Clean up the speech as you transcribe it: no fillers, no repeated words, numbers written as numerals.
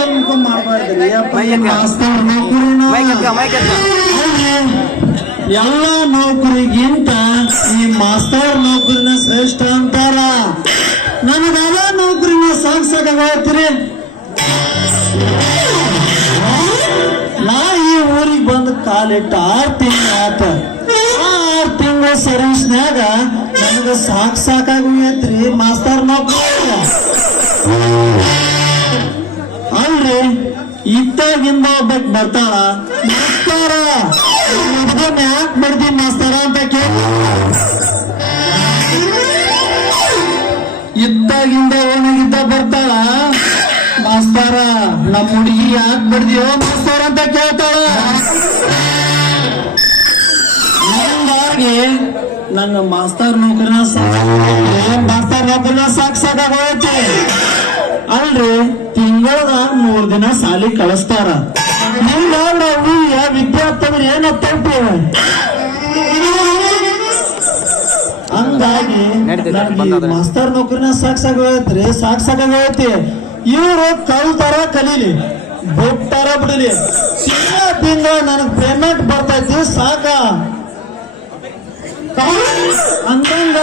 ಜನ್ಮಕ್ಕೂ ಮಾಡ್ಬಾರ್ದ್ರಿ ಮಾಸ್ತರ್ ನೌಕರಿನ ಎಲ್ಲ ನೌಕರಿಗಿಂತ ಈ ಮಾಸ್ತರ್ ನೌಕರಿನ ಶ್ರೇಷ್ಠ ಅಂತಾರ. ನನಗೆಲ್ಲ ನೌಕರಿನ ಸಾಕಾಗತ್ರಿ. ನಾ ಈ ಊರಿಗೆ ಬಂದು ಕಾಲಿಟ್ಟು 6 ತಿಂಗಳು ಆತ. 6 ತಿಂಗಳ ಸರ್ವಿಸ್ನ್ಯಾಗ ನನಗ ಸಾಕಾಗೋಗೈತ್ರಿ ಮಾಸ್ತರ್ ನೌಕರಿ. ಅಲ್ರಿ ಇತ್ತಾಗಿಂದ ಒಬ್ಬಕ್ ಬರ್ತಾಳ, ಮಾಸ್ತಾರ ಯಾಕೆ ಬರ್ದಿ ಮಾಸ್ತಾರ ಅಂತ ಕೇಳಿ ಇತ್ತಾಗಿಂದ ಏನಾಗಿದ್ದ ಬರ್ತಾಳ, ಮಾಸ್ತಾರ ನಮ್ಮ ಹುಡುಗಿ ಯಾಕೆ ಬಡ್ದಿಯೋ ಮಾಸ್ತಾರ ಅಂತ ಕೇಳ್ತಾಳ. ಹಂಗಾಗಿ ನನ್ನ ಮಾಸ್ತರ್ ನೌಕರಿನ ಮಾಸ್ತರ್ ನೌಕರಿನ ಸಾಕಾಗೋಯ್ತಿ. ಅಲ್ರಿ ತಿಂಗಳದಾಗ 3 ದಿನ ಸಾಲಿ ಕಳಿಸ್ತಾರ. ವಿದ್ಯಾರ್ಥಿಗಳು ಏನತ್ತೈತಿ. ಹಂಗಾಗಿ ಮಾಸ್ತರ್ ನೌಕರಿನ ಸಾಕಾಗೋಯ್ತ್ರಿ, ಸಾಕಾಗೋಯ್ತಿ. ಇವ್ರು ಕಲ್ತಾರ ಕಲೀಲಿ, ಬಿಟ್ಟಾರ ಬಿಡಲಿ, ತಿಂಗಳ ನನಗ್ ಪೇಮೆಂಟ್ ಬರ್ತೈತಿ ಸಾಕ ಅಂದಂಗ